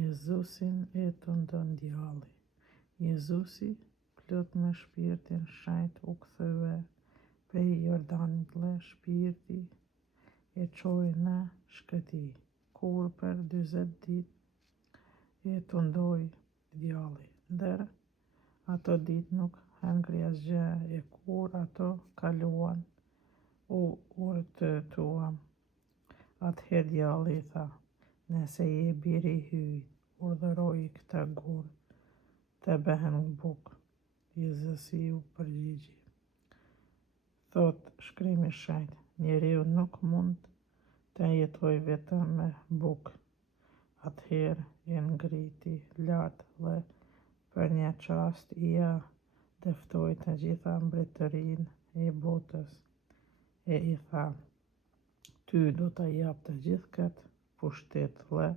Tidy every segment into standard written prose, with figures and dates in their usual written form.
Jezusin e të ndon djalli. Jezusi, plot me shpirtin shenjt u kthye prej Jordanit dhe shpirti e çoi në shkëti, kur për 40 ditë e të ndoi djalli, ndër ato ditë nuk hëngri asgjë, e kur ato kaluan, u urtëtuam. Atëherë djalli i tha, nëse je biri i hyjit, urdhëroi këta gur të bëhen bukë. Jezusi u përgjigji, thot Shkrimi i Shenjtë, njeriu nuk mund të jetojë vetëm me bukë. Atëherë e ngriti lart dhe për një çast ia dëftoi të gjitha mbretërinë e botës, e i tha, ty do t'a jap të gjithë këtë pushtet dhe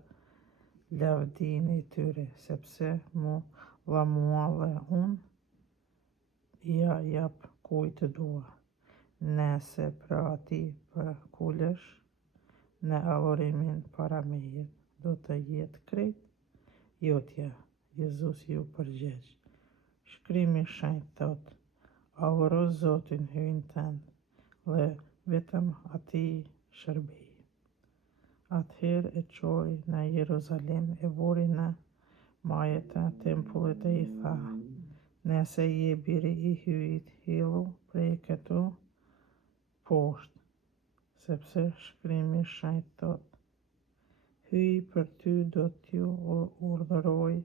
lavdinë e tyre, sepse nga mua dhe unë ja jap kujt dua. Nëse pra ti përkulesh në adhurimin para meje, do të jetë krejt jotja. Jezusi u përgjigj, Shkrimi i Shenjtë thot, adhuro Zotin hyjin tënd dhe vetëm atij shërbej. Atëherë e çoi në Jeruzalem, e vuri në majët e tempullit e i tha, nëse je biri i hyjit, hillu prej këtu poshtë, sepse Shkrimi i Shenjtë thot, hyj për ty do t'ju urdhëroj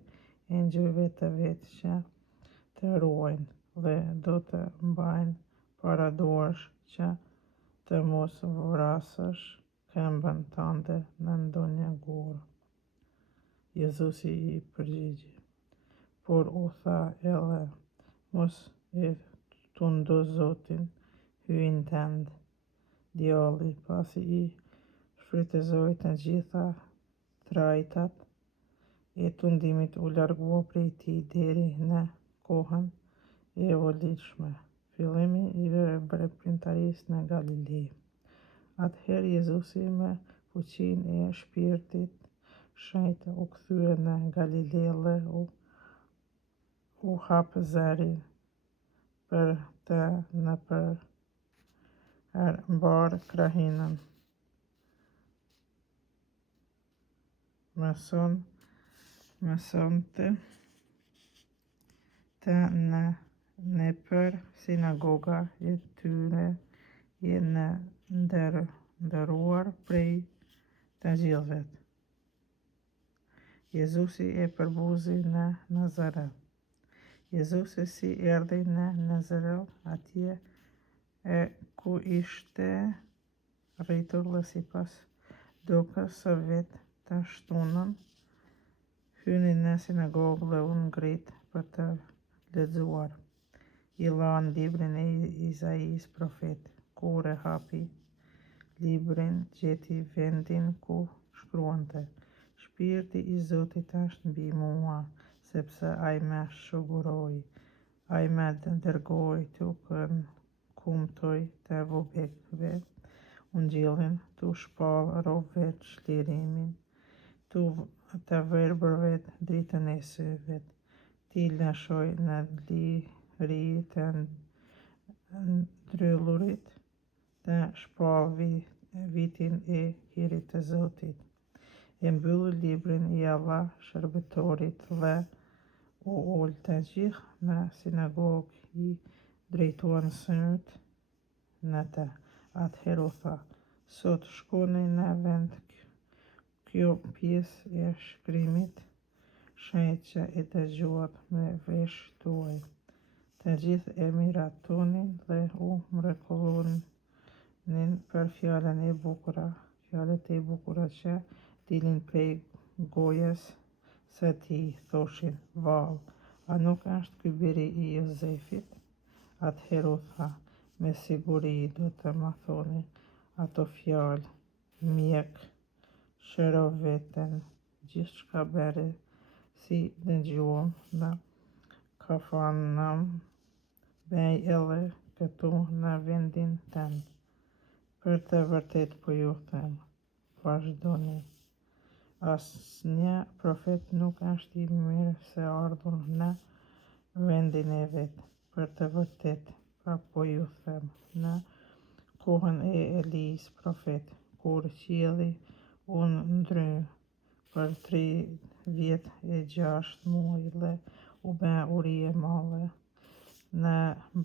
engjëjve të vet që të ruajnë dhe do të mbajnë paraduarsh që të mos vrasësh këmbën tënde në ndonjë gur. Jezusi i përgjigji, por u tha edhe, mos e tundo Zotin hyjin tënd. Djalli, pasi i shfrytëzoi të gjitha trajtat e tundimit, u largua prej tij deri në kohën e volitshme, fillimi i veprimtarisë në Galile. Atëherë Jezusi me fuqinë e Shpirtit Shenjtë u kthye në Galile dhe u hap zëri për të mbarë krahinën. Mësonte të nëpër sinagoga e tyre e në nderuar prej të gjithëvet. Jezusi e përbuzi në Nazaret. Jezusi si erdhi në Nazaret, atje ku ishte rritur dhe sipas dukës së vet të shtunën, hyni në sinagogë dhe u ngrit për të lexuar. I lan librin e Izaias profetit. Kur e hapi librin, gjeti vendin ku shkruante, Shpirti i Zotit është mbi mua, sepse ai më shuguroi, ai më dërgoi t'u kumtoj të vobekve ungjillin, t'u shpall robëve çlirimin, të verbërve dritën e syve, t'i lëshoj në liri të ndryllurit, të shpall vitin e hirit të Zotit. E mbylli librin, i dha shërbëtorit dhe u ul. Të gjithë në sinagogë i drejtuan syt në të. Atëherë u tha, sot shkoni në vend kjo pjesë e Shkrimit Shenjtë që e dëgjuat me veshë tuaj. Të gjithë e miratonin dhe u mrekullonin për fjalët e bukura që dilnin prej gojës së tij. Thoshin, vallë, a nuk është ky biri i Jozefit? Atëherë u tha, me siguri do të më thoni ato fjalë, mjek, shëro veten, gjithçka bëre si dëgjuam në Kafarnaum, bëj edhe këtu në vendin tënd. Për të vërtetë po ju them, vazhdoni asnjë profet nuk është I mirë se ardhur në vendin e vet. Për të vërtet, po ju them, në kohën e Elijis profet, kur qielli u ndroi për 3 vjet e 6 muaj dhe u bë uri e madhe në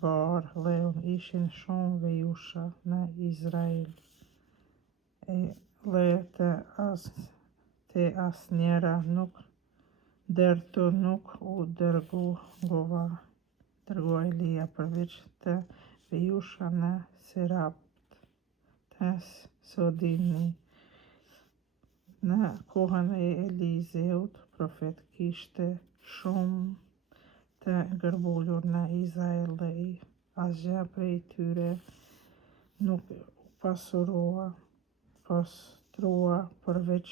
bar dhe ishin shumë vejusha në Izrael, dhe te asnjëra nuk dërtu nuk u dërgua Elia përveç të vejusha në Serapt të Sidoni. Në kohën e Eliseut profet kishte shumë të gërbullur në Izrael dhe asgjë prej tyre nuk u pastrua përveç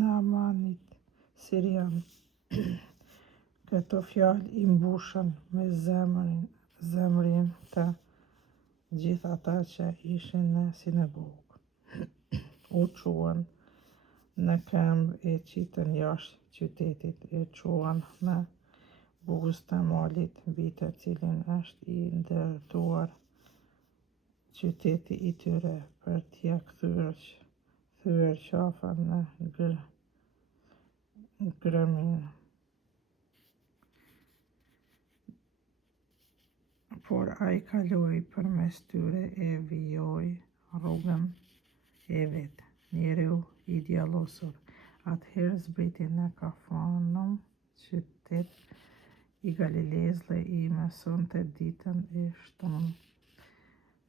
Naamanit Sirian. Këto fjalë I mbushën me zemrin të gjithë ata që ishin në sinagogë. U çuan në këmbë e qitën jashtë qytetit, e çuan në buzë të malit mbi të cilin është I ndërtuar qyteti I tyre, për t'ia kthyer qafën në grëmin. Por ai kaloi përmes tyre e vijoi rrugën e vet, njeriu I djallosur. Atëherë zbriti në Kafarnaum, qytet I Galileës dhe I mësonte ditën e shtunë.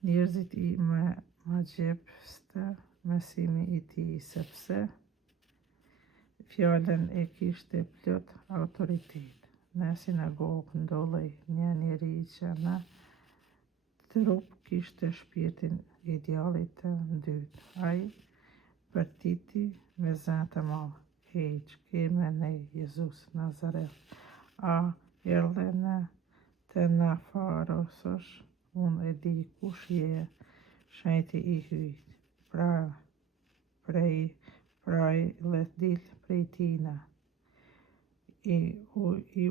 Njerëzit I magjepste mësimin e tij, sepse fjalën e kishte plot autoritet. Në sinagogë ndodhej një njeri që në trup kishte shpirtin e djallit të dytë. Ai përtiti me zënë të madh: "Ej, ç'keme ne Jezus Nazaret? A erdhe në të na farosësh? Unë e di kush je, shenjti I hyj praj dhe dil prej tina." I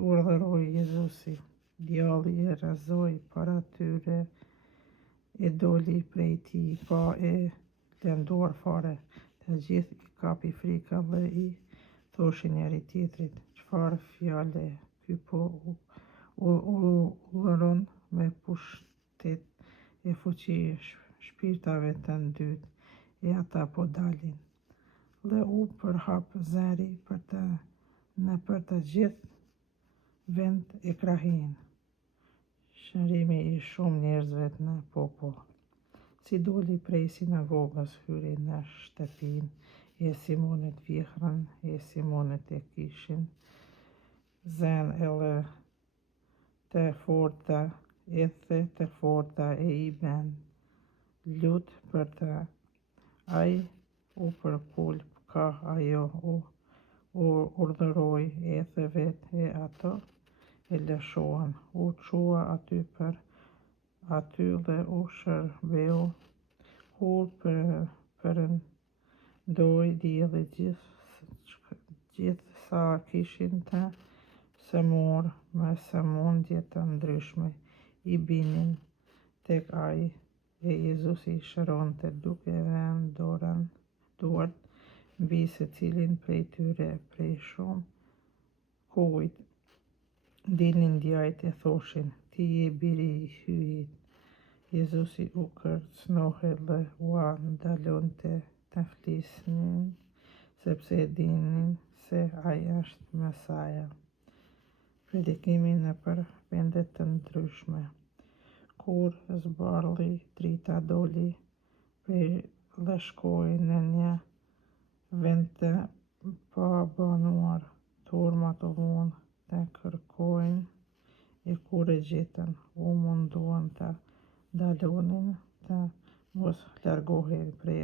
urdhëroi Jezusi. Djalli e rrezoi para tyre, e doli prej tij pa e lënduar fare. Të gjithë I kapi frika dhe I thoshin njëri tjetrit: "Çfarë fjale ky po urdhëron me pushtet e fuqi shpirtave të dytë?" E ata po dalin, dhe u përhap zëri nëpër të gjithë vend e krahin. Shërimi I shumë njerëzve në popull. Si doli prej sinagogës, hyri në shtëpinë e Simonit Vjehrën. E Simonit e kishin zënë edhe të forta e I bën lut për të. Ai u përkul ka ajo u urdhëroi edhe vet e ato e lëshuan. U çua aty dhe u shërbeu. Kur perëndoi dielli, gjithë sa kishin të smur me sëmundje të ndryshme I binin tek ai, e Jezusi I shëronte duke vënë duart mbi secilin prej tyre. Prej shumë kohët dilnin djajt e thoshin: "Ti je biri I hyjit." Jezusi u kërcënohej dhe ua ndalonte të flisnin, sepse e dinin se ai është Mesaja. Predikimi nëpër vende të ndryshme. Kur zbarli, drita doli dhe shkoi në një vend të pabanuar. Turmat u vënë të kërkojnë, e kur e gjetën, u munduan ta ndalonin të mos largohej prej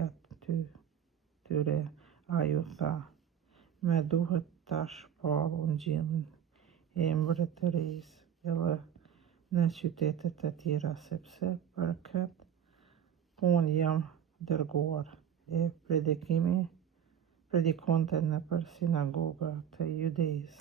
tyre. Ai u tha: "Me duhet tash pa Ungjillin e Mbretërisë edhe në qytetet të tjera, sepse për këtë punë jam dërguar." E predikimi predikonte nëpër sinagoga të judejës.